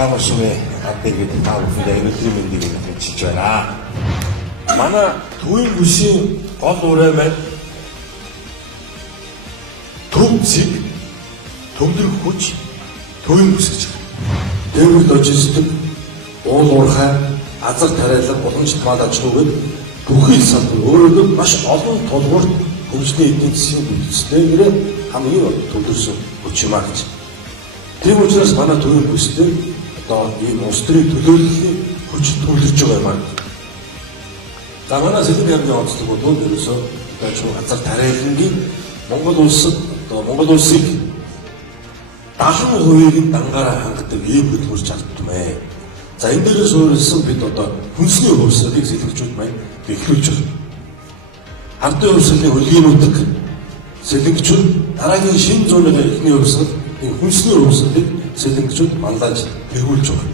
шамшмэ адгийг та бүхэнд өнөөдрийн мэндийг хэлж байна. Манай төвийн бүсийн гол ураа маань төвцийг төвлөрөх хүч төвийн бүс гэж байна. Дэмэл логистик, уул уурхай, азар тариалан уламжлалт мал аж ахуйг бүхий салбар өөрөөр маш олон тулгуурт хөгжлийн эдийн засгийн бүтцээр хамгийн төвлөрсөн хүч юм аа гэж. Тийм учраас манай төвийн бүстэй одоо ийм улс төрийн төлөөллийн хүч төвлөрж байгаа юм аа. За манай Сэлэнг аймгийн онцлог бол ерөөсөө одоо азар тариалангийн Монгол улсад одоо Монгол улсыг 70% дангаараа хангадаг ийм хөдөлмөрч алдтмэ. За энэ дээрээс өөрөлдсөн бид одоо хүнсний хувьсгалыг сэлгэгчүүд маань бэхлүүлж байна. Хамтын хувьсгалын хөлгийнүүдэг сэлгэгчүүд дараагийн шинэ зууны эхний хувьсгал энэ хүнсний хувьсгалыг сэлгэгчүүд манлаж эргүүлж байна.